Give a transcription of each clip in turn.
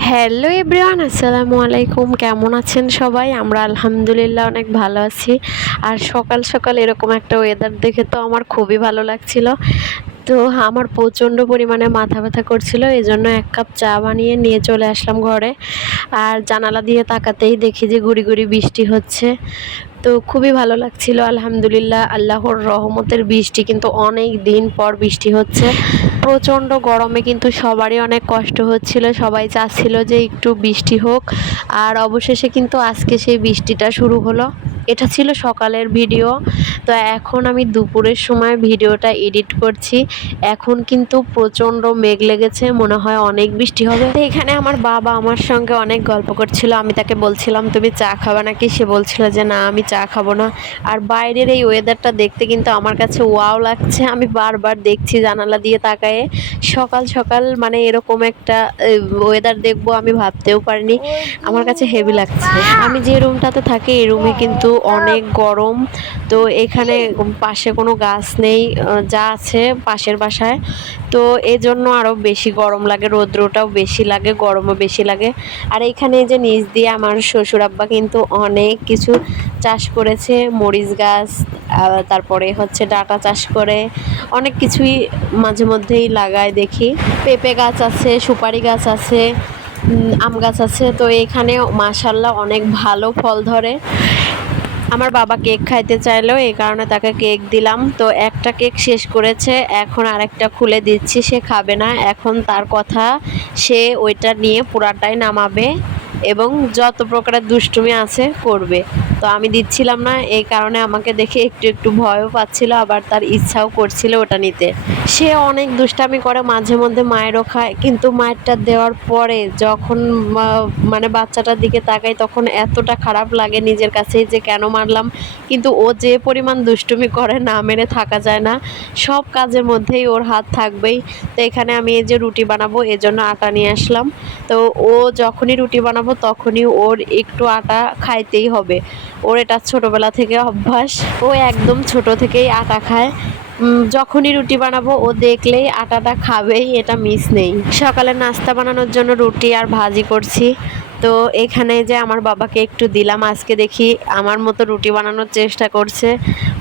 Hello everyone, আসসালামু আলাইকুম। কেমন আছেন সবাই? আমরা আলহামদুলিল্লাহ অনেক ভালো আছি। আর সকাল সকাল এরকম একটা ওয়েদার দেখে তো আমার খুবই ভালো লাগছিল। তো আমার প্রচণ্ড পরিমাণে মাথা ব্যথা করছিল এই জন্য এক কাপ চা বানিয়ে নিয়ে চলে আসলাম ঘরে। আর জানালা দিয়ে তাকাতেই দেখি যে গুড়ি গুড়ি বৃষ্টি হচ্ছে। তো খুবই ভালো লাগছিল, আলহামদুলিল্লাহ। আল্লাহর রহমতের বৃষ্টি কিন্তু অনেক দিন পর বৃষ্টি হচ্ছে। প্রচণ্ড গরমে কিন্তু সবারই অনেক কষ্ট হচ্ছিল, সবাই চাচ্ছিল যে একটু বৃষ্টি হোক। আর অবশেষে কিন্তু আজকে সেই বৃষ্টিটা শুরু হলো। এটা ছিল সকালের ভিডিও। তো এখন আমি দুপুরের সময় ভিডিওটা এডিট করছি। এখন কিন্তু প্রচণ্ড মেঘ লেগেছে, মনে হয় অনেক বৃষ্টি হবে। তো এখানে আমার বাবা আমার সঙ্গে অনেক গল্প করছিল। আমি তাকে বলছিলাম, তুমি চা খাবে নাকি? সে বলছিল যে, না, আমি চা খাব না। আর বাইরের এই ওয়েদারটা দেখতে কিন্তু আমার কাছে ওয়াও লাগছে। আমি বারবার দেখছি জানালা দিয়ে তাকায়ে। সকাল সকাল মানে এরকম একটা ওয়েদার দেখব আমি ভাবতেও পারিনি। আমার কাছে হেভি লাগছে। আমি যে রুমটাতে থাকি, এই রুমে কিন্তু অনেক গরম। তো এখানে পাশে কোনো গাছ নেই যা আছে পাশের বাসায়। তো এই জন্য আরও বেশি গরম লাগে রৌদ্রটাও বেশি লাগে গরমও বেশি লাগে। আর এখানে যে নিচ দিয়ে আমার শ্বশুর আব্বা কিন্তু অনেক কিছু চাষ করেছে মরিচ গাছ তারপরে হচ্ছে ডাটা চাষ করে অনেক কিছুই মাঝে মধ্যেই লাগায় দেখি। পেঁপে গাছ আছে সুপারি গাছ আছে আম গাছ আছে তো এখানে মাশাল্লাহ অনেক ভালো ফল ধরে। আমার বাবা কেক খাইতে চাইলো এই কারণে তাকে কেক দিলাম। তো একটা কেক শেষ করেছে, এখন আরেকটা খুলে দিচ্ছি, সে খাবে না। এখন তার কথা সে ওইটা নিয়ে পুরাটাই নামাবে। এবং যত প্রকারের দুষ্টুমি আছে, করবে। তো আমি দিচ্ছিলাম না, এই কারণে আমাকে দেখে একটু একটু ভয়ও পাচ্ছিল, আবার তার ইচ্ছাও করছিল ওটা নিতে। সে অনেক দুষ্টামি করে, মাঝে মধ্যে মায়েরও খায়, কিন্তু মায়েরটা দেওয়ার পরে যখন মানে বাচ্চাটার দিকে তাকাই তখন এতটা খারাপ লাগে নিজের কাছেই যে কেন মারলাম। কিন্তু ও যে পরিমাণ দুষ্টুমি করে, না মেরে থাকা যায় না। সব কাজের মধ্যেই ওর হাত থাকবেই। তো এখানে আমি এই যে রুটি বানাবো, এজন্য আটা নিয়ে আসলাম। তো ও যখনই রুটি বানাবো তখনই ওর একটু আটা খাইতেই হবে। ওর এটা ছোটোবেলা থেকে অভ্যাস। ও একদম ছোট থেকেই আটা খায়। যখনই রুটি বানাবো, ও দেখলেই আটাটা খাবেই, এটা মিস নেই। সকালে নাস্তা বানানোর জন্য রুটি আর ভাজি করছি। তো এখানে যে আমার বাবাকে একটু দিলাম, আজকে দেখি আমার মতো রুটি বানানোর চেষ্টা করছে।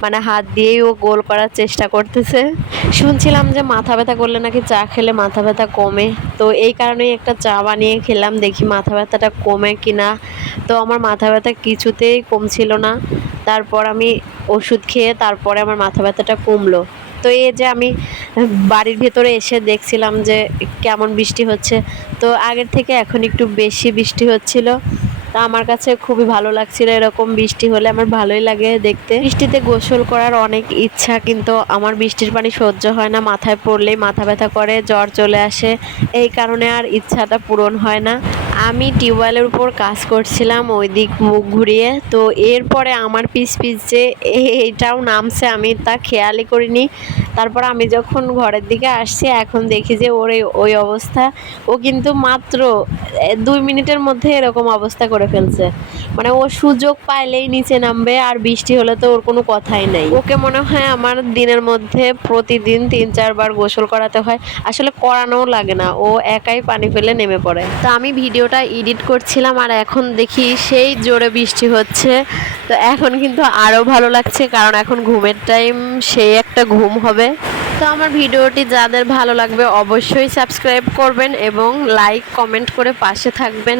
মানে হাত দিয়েই ও গোল করার চেষ্টা করতেছে। শুনছিলাম যে মাথা ব্যথা করলে নাকি চা খেলে মাথা ব্যথা কমে। তো এই কারণেই একটা চা বানিয়ে খেলাম, দেখি মাথা ব্যথাটা কমে কিনা। তো আমার মাথা ব্যথা কিছুতেই কমছিল না। তারপর আমি ওষুধ খেয়ে তারপরে আমার মাথা ব্যথাটা কমলো। তো এই যে আমি বাড়ির ভেতরে এসে দেখছিলাম যে কেমন বৃষ্টি হচ্ছে। তো আগের থেকে এখন একটু বেশি বৃষ্টি হচ্ছিল। তা আমার কাছে খুবই ভালো লাগছিল এরকম বৃষ্টি হলে আমার ভালোই লাগে দেখতে। বৃষ্টিতে গোসল করার অনেক ইচ্ছা, কিন্তু আমার বৃষ্টির পানি সহ্য হয় না। মাথায় পড়লেই মাথা ব্যথা করে, জ্বর চলে আসে। এই কারণে আর ইচ্ছাটা পূরণ হয় না। আমি টিউবওয়েলের উপর কাজ করছিলাম, ওই দিক মুখ ঘুরিয়ে। তো এরপরে আমার পিস পিস যে এইটাও নামছে, আমি তা খেয়ালই করিনি। তারপর আমি যখন ঘরের দিকে আসছি, এখন দেখি যে ওর ওই অবস্থা। ও কিন্তু মাত্র দুই মিনিটের মধ্যে এরকম অবস্থা করে ফেলছে। মানে ও সুযোগ পাইলেই নিচে নামবে আর বৃষ্টি হলে তো ওর কোনো কথাই নাই। ওকে মনে হয় আমার দিনের মধ্যে প্রতিদিন তিন, চারবার গোসল করাতে হয়। আসলে করানোও লাগে না, ও একাই পানি ফেলে নেমে পড়ে। তো আমি ভিডিওটা এডিট করছিলাম আর এখন দেখি সেই জোরে বৃষ্টি হচ্ছে। তো এখন কিন্তু আরও ভালো লাগছে কারণ এখন ঘুমের টাইম, সেই একটা ঘুম হবে। তো আমার ভিডিওটি যাদের ভালো লাগবে অবশ্যই সাবস্ক্রাইব করবেন এবং লাইক, কমেন্ট করে পাশে থাকবেন।